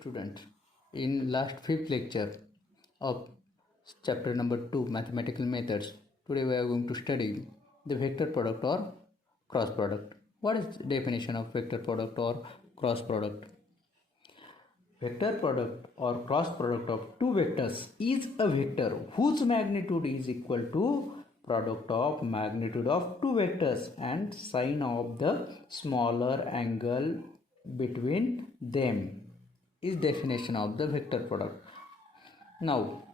students, in last fifth lecture of chapter number 2 mathematical methods, today we are going to study the vector product or cross product. What is the definition of vector product or cross product? Vector product or cross product of two vectors is a vector whose magnitude is equal to product of magnitude of two vectors and sine of the smaller angle between them is definition of the vector product. Now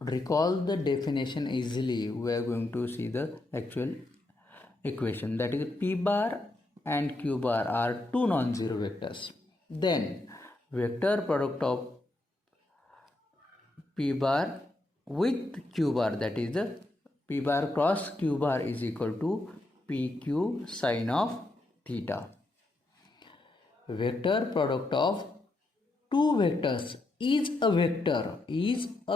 recall the definition easily. We are going to see the actual equation, that is p bar and q bar are two non-zero vectors. Then vector product of p bar with q bar, that is the p bar cross q bar is equal to pq sine of theta. Vector product of two vectors is a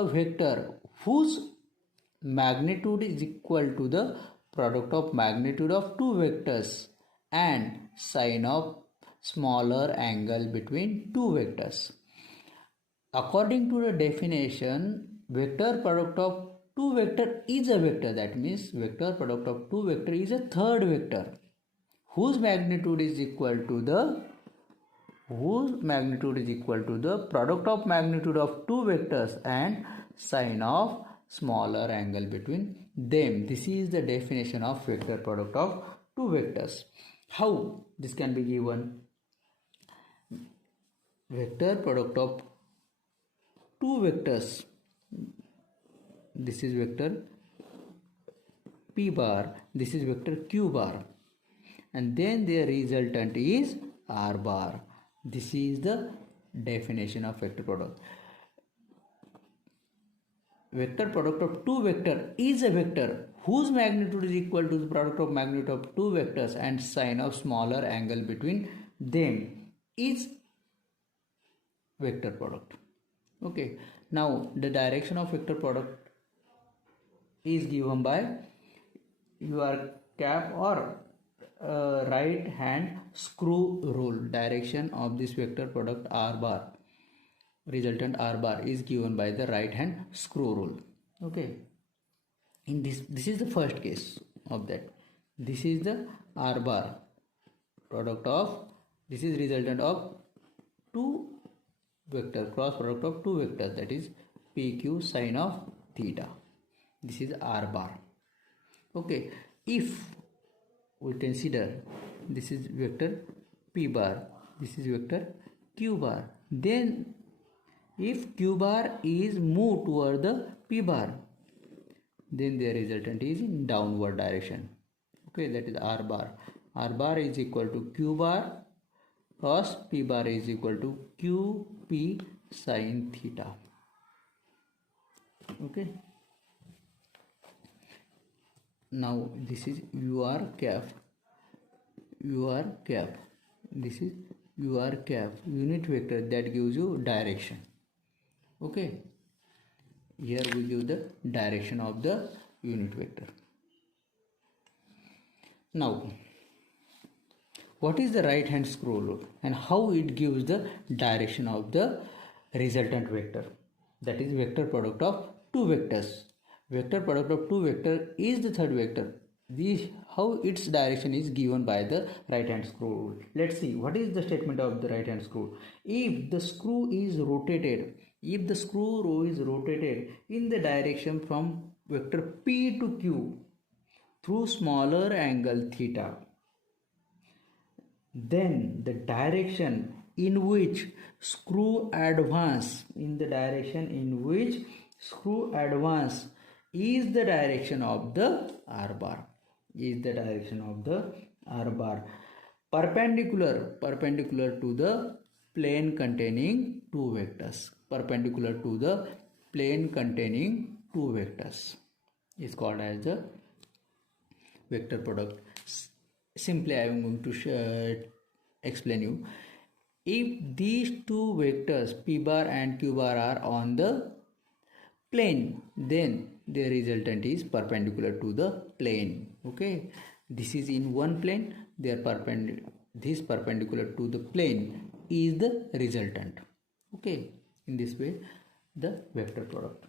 vector whose magnitude is equal to the product of magnitude of two vectors and sine of smaller angle between two vectors. According to the definition, vector product of two vector is a vector. That means vector product of two vector is a third vector whose magnitude is equal to the product of magnitude of two vectors and sine of smaller angle between them. This is the definition of vector product of two vectors. How this can be given? Vector product of two vectors, this is vector p bar, this is vector q bar, and then their resultant is r bar. This is the definition of vector product. Vector product of two vector is a vector whose magnitude is equal to the product of magnitude of two vectors and sine of smaller angle between them is vector product. Okay, now the direction of vector product is given by your cap or right hand screw rule. Direction of this vector product r bar, resultant r bar, is given by the right hand screw rule. Okay, in this is the first case of that. This is the r bar, product of, this is resultant of two vector, cross product of two vectors, that is pq sine of theta. This is r bar. Okay, if we consider this is vector p bar, this is vector q bar, then if q bar is moved toward the p bar, then the resultant is in downward direction. Okay, that is r bar. R bar is equal to q bar cos p bar is equal to qp sin theta. Okay, now this is ur cap, this is ur cap, unit vector that gives you direction. Okay, here we give the direction of the unit vector. Now what is the right hand screw rule and how it gives the direction of the resultant vector? That is vector product of two vectors. Vector product of two vector is the third vector. This how its direction is given by the right hand screw rule. Let's see what is the statement of the right hand screw. If the screw is rotated, in the direction from vector p to q through smaller angle theta, then the direction in which screw advance is the direction of the r bar, perpendicular to the plane containing two vectors, is called as the vector product. Simply I am going to explain you. If these two vectors p bar and q bar are on the plane, then the resultant is perpendicular to the plane. Okay, this is in one plane, they are perpendicular to the plane. is the resultant. Okay, in this way the vector product.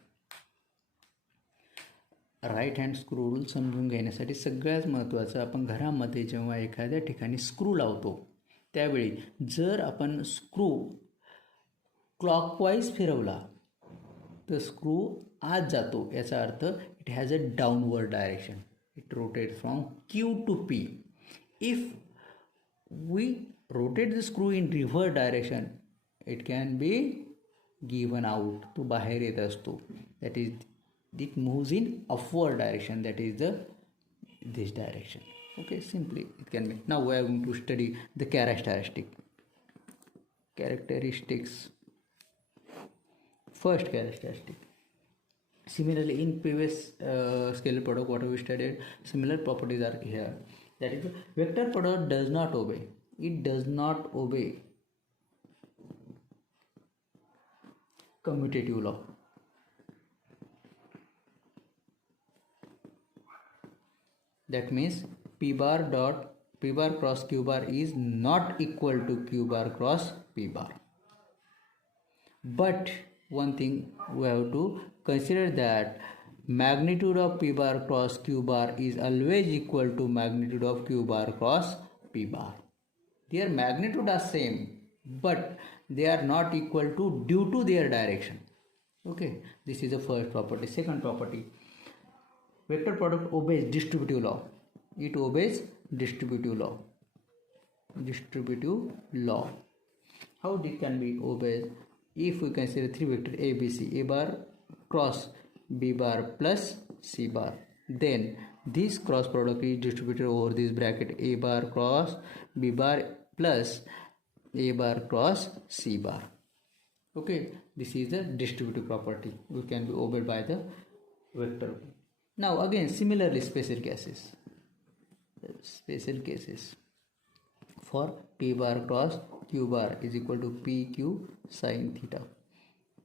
Right hand screw rule समजून घेण्यासाठी सगळ्यात महत्त्वाचं, आपण घरामध्ये जेव्हा एखाद्या ठिकाणी screw लावतो त्यावेळी जर आपण स्क्रू क्लॉकवाईज फिरवला तर स्क्रू आत जातो, याचा अर्थ it has a downward direction, it rotate from Q to P. If we rotate the screw in reverse direction it can be given out, तो बाहेर येत असतो. That is it moves in upward direction, that is this direction. Okay, simply it can be. Now we are going to study the characteristics. First characteristic, similarly in previous scalar product what we studied, similar properties are here. That is, the vector product does not obey, it does not obey commutative law. That means p bar cross q bar is not equal to q bar cross p bar. But one thing we have to consider, that magnitude of p bar cross q bar is always equal to magnitude of q bar cross p bar. Their magnitude are same, but they are not equal to due to their direction. Okay, this is the first property. Second property, vector product obeys distributive law. It obeys distributive law. How it can be obeyed? If we consider three vectors a, b, c, a bar cross b bar plus c bar, then this cross product is distributed over this bracket a bar cross b bar plus a bar cross c bar. Okay, this is the distributive property which can be obeyed by the vector. Now again, similarly special cases for p bar cross q bar is equal to pq sin theta.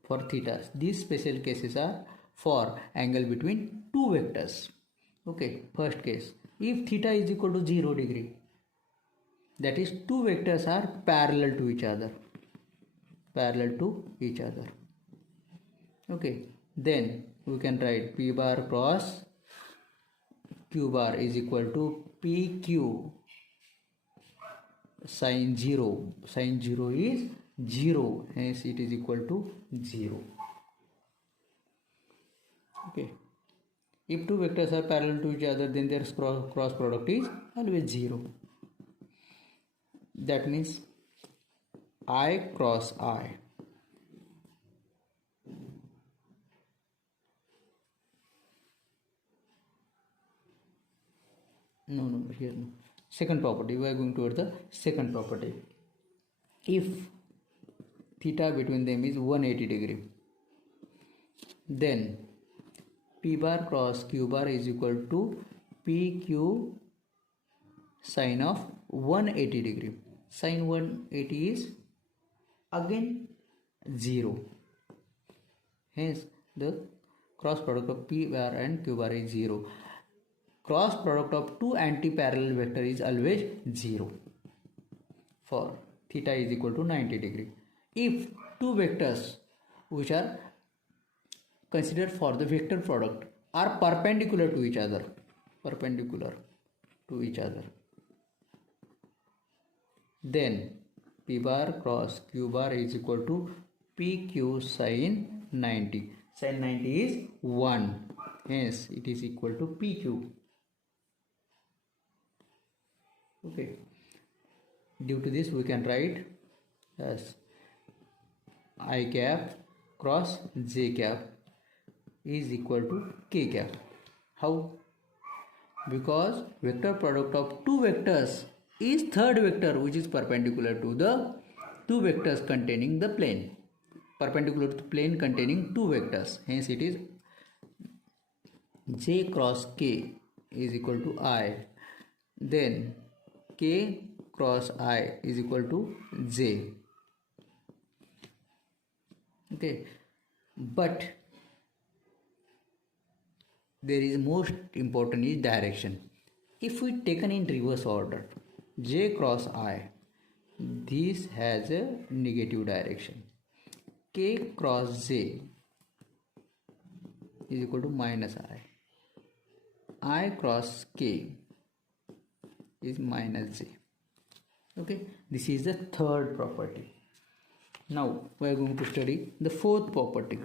For theta, these special cases are for angle between two vectors. Okay, first case, if theta is equal to 0 degree, that is two vectors are parallel to each other. Okay, then we can write p bar cross q bar is equal to pq sin 0. Sin 0 is 0, hence it is equal to 0. Okay, if two vectors are parallel to each other, then their cross product is always 0. That means I cross I. No, here no. Second property, we are going toward the second property. If theta between them is 180 degree, then p bar cross q bar is equal to pq sin of 180 degree. Sin 180 is again 0. Hence the cross product of p bar and q bar is 0. Cross product of two anti-parallel vector is always 0 for theta is equal to 90 degree. If two vectors which are considered for the vector product are perpendicular to each other, then p bar cross q bar is equal to pq sin 90. Sin 90 is 1, hence it is equal to pq. Okay, due to this we can write as I cap cross j cap is equal to k cap. How? Because vector product of two vectors is third vector which is perpendicular to the two vectors containing the plane, perpendicular to the plane containing two vectors, hence it is j cross k is equal to I, then k cross I is equal to j. Okay, but there is most important is direction. If we taken in reverse order, j cross I this has a negative direction. K cross J is equal to minus I. I cross K is minus J. Okay, this is the third property. Now we are going to study the fourth property.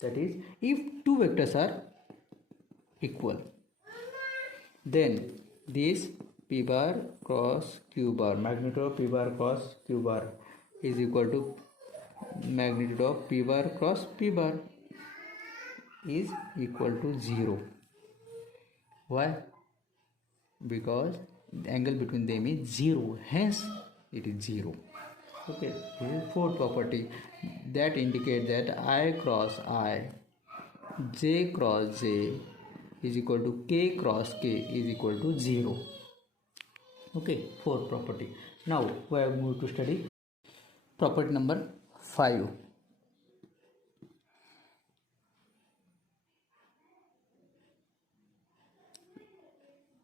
That is, if two vectors are equal, then this P bar cross Q bar, magnitude of P bar cross Q bar is equal to magnitude of P bar cross P bar is equal to 0. Why? Because the angle between them is 0, hence it is 0. Okay, this is fourth property that indicates that I cross I, J cross J is equal to K cross K is equal to 0. Okay, fourth property. Now we are going to study property number 5.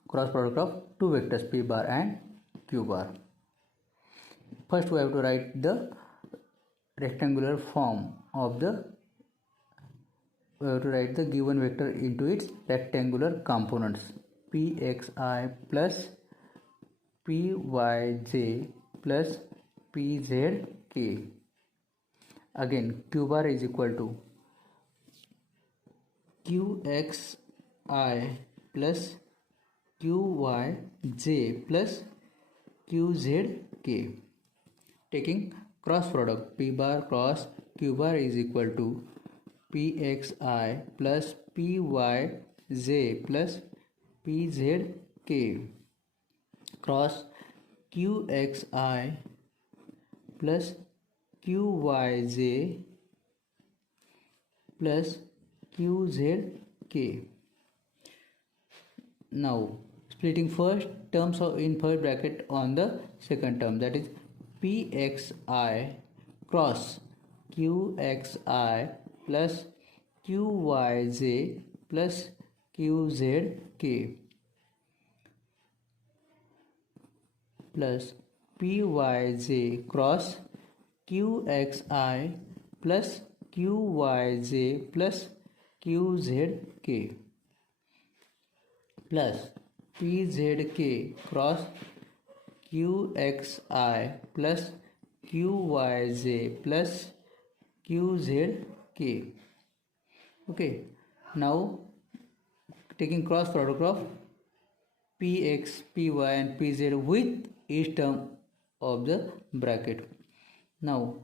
Cross product of two vectors P bar and Q bar. First we have to write the rectangular form of the given vector into its rectangular components. Pxi plus Pyj plus Pzk. Again, Q bar is equal to Qxi plus Qyj plus Qzk. Taking cross product, P bar cross Q bar is equal to Pxi plus Pyj plus Pzk cross Qxi plus Qyj plus Qzk. Now splitting first terms of in first bracket on the second term, that is Pxi cross Qxi plus Qyj plus Qzk plus Pyj cross Qxi plus Qyj plus Qzk plus Pzk cross Qxi plus Qyj plus Qzk. Okay, now taking cross product of Px, Py and Pz with each term of the bracket. Now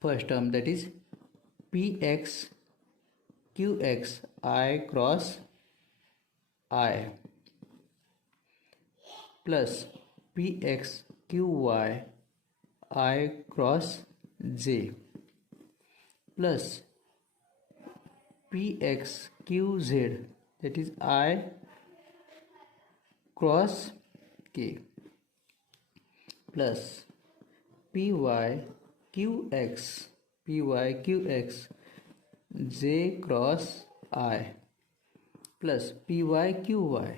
first term, that is Px Qx I cross I plus Px Qy I cross J plus Px Qz, that is I cross K plus Py Qx J cross I plus Py Qy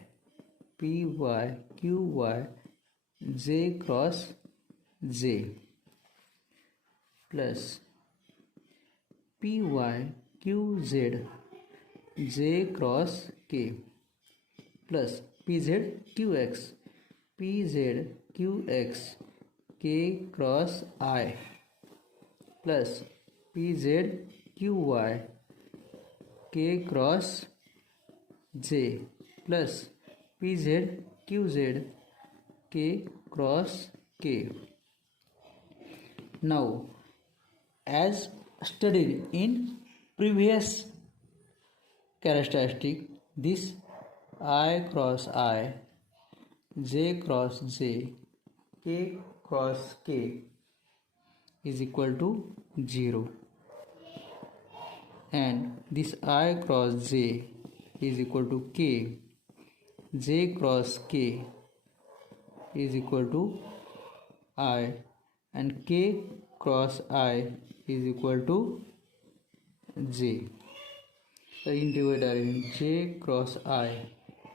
J cross J plus Py Qz J cross K plus Pz Qx K cross I plus Pz Qy K cross J plus Pz Qz K cross K. Now, as studied in previous characteristic, this I cross I, J cross J, K cross K is equal to 0, and this I cross J is equal to K, J cross K is equal to I, and K cross I is equal to J. The integral direction J cross I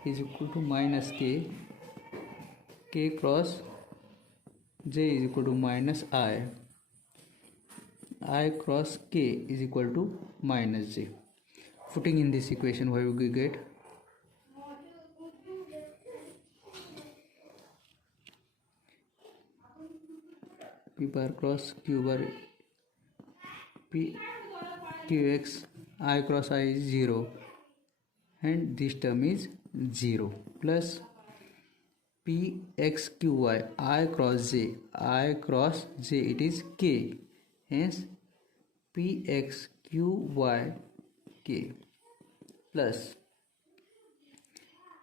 is equal to minus K, K cross j is equal to minus I cross k is equal to minus j. Putting in this equation, what we get? P bar cross q bar p qx I cross I is 0 and this term is 0 plus p x q y I cross j it is k, hence p x q y k plus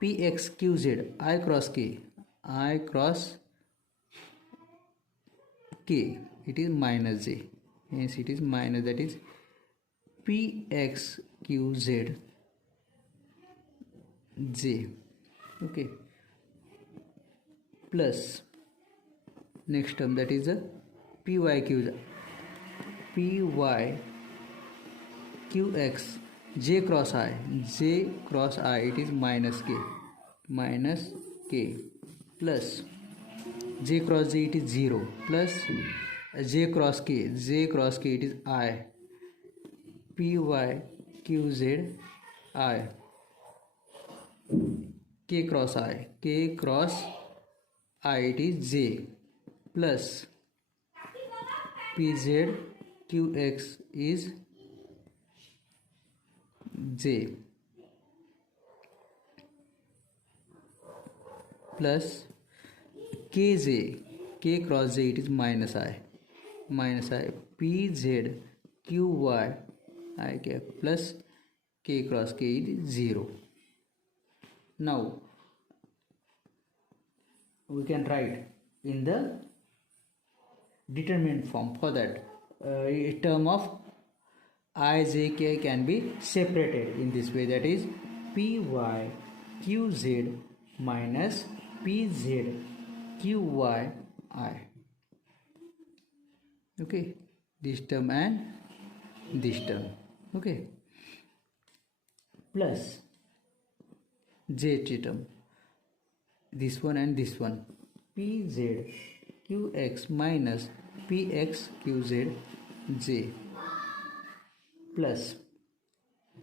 p x q z I cross k it is minus j, hence it is minus, that is p x q z j. Okay, plus next term, that is the py qx j cross I it is minus k plus j cross j it is 0 plus j cross k it is I py qz I k cross I it is j plus pz qx is j plus kj k cross j it is minus I pz qy I cap plus k cross k is 0. Now we can write in the determinant form. For that, a term of I, j, k can be separated in this way, that is py qz minus pz qy I. Okay, this term and this term. Okay, plus j term, this one and this one, pz qx minus px qz j plus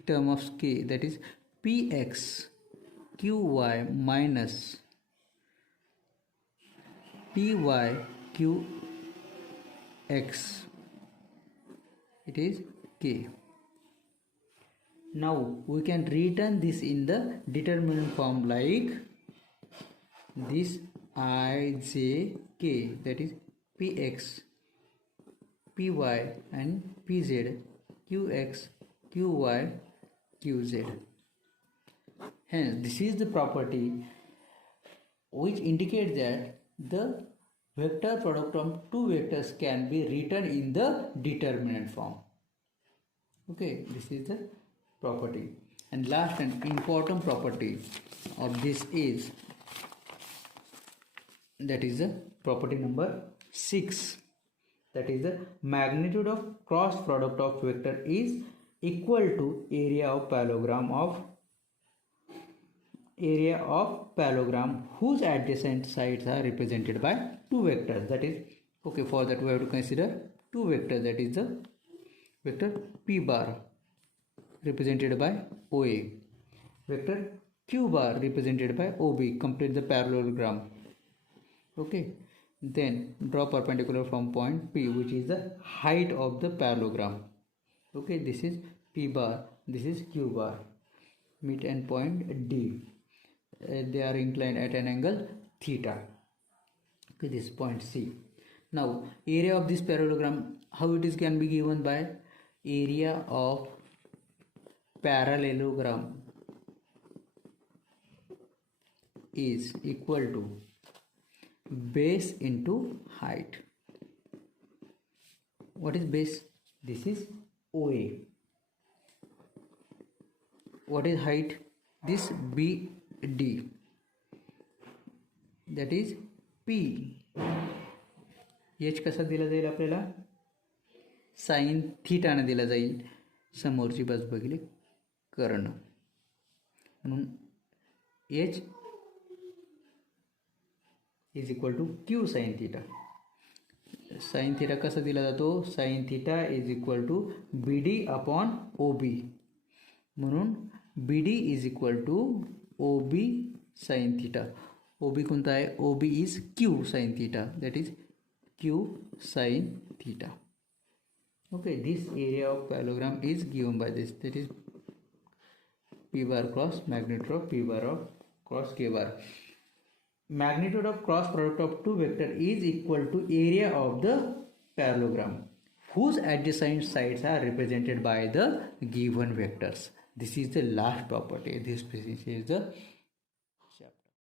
term of k, that is px qy minus py qx, it is k. Now we can return this in the determinant form like this I, j, k, that is px py and pz qx qy qz. Hence this is the property which indicates that the vector product of two vectors can be written in the determinant form. Okay, this is the property. And last and important property of this is, that is the property number 6, that is the magnitude of cross product of vector is equal to area of parallelogram whose adjacent sides are represented by two vectors. That is, okay, for that we have to consider two vectors, that is the vector p bar represented by OA, vector q bar represented by OB. Complete the parallelogram. Okay, then draw perpendicular from point P, which is the height of the parallelogram. Okay, this is P bar, this is Q bar, mid end point D. They are inclined at an angle theta. Okay, this is point C. Now area of this parallelogram, how it is can be given by area of parallelogram is equal to base into height. What is base? This is OA. What is height? This BD, that is P. H कसा दिला जाईल आपल्याला? Sine theta ने दिला जाईल. समोरची बाजू बघितली कर्ण, म्हणून H is equal to Q sin theta. Sine theta कसा दिला जातो? Sine theta is equal to B D upon O B. म्हणून B D is equal to O B sine theta. O B कोणता आहे? O B is Q sine theta. That is Q sine theta. Okay, this area of parallelogram is given by this, that is p bar cross magnitude of p bar of cross k bar. Magnitude of cross product of two vector is equal to area of the parallelogram whose adjacent sides are represented by the given vectors. This is the last property. This is the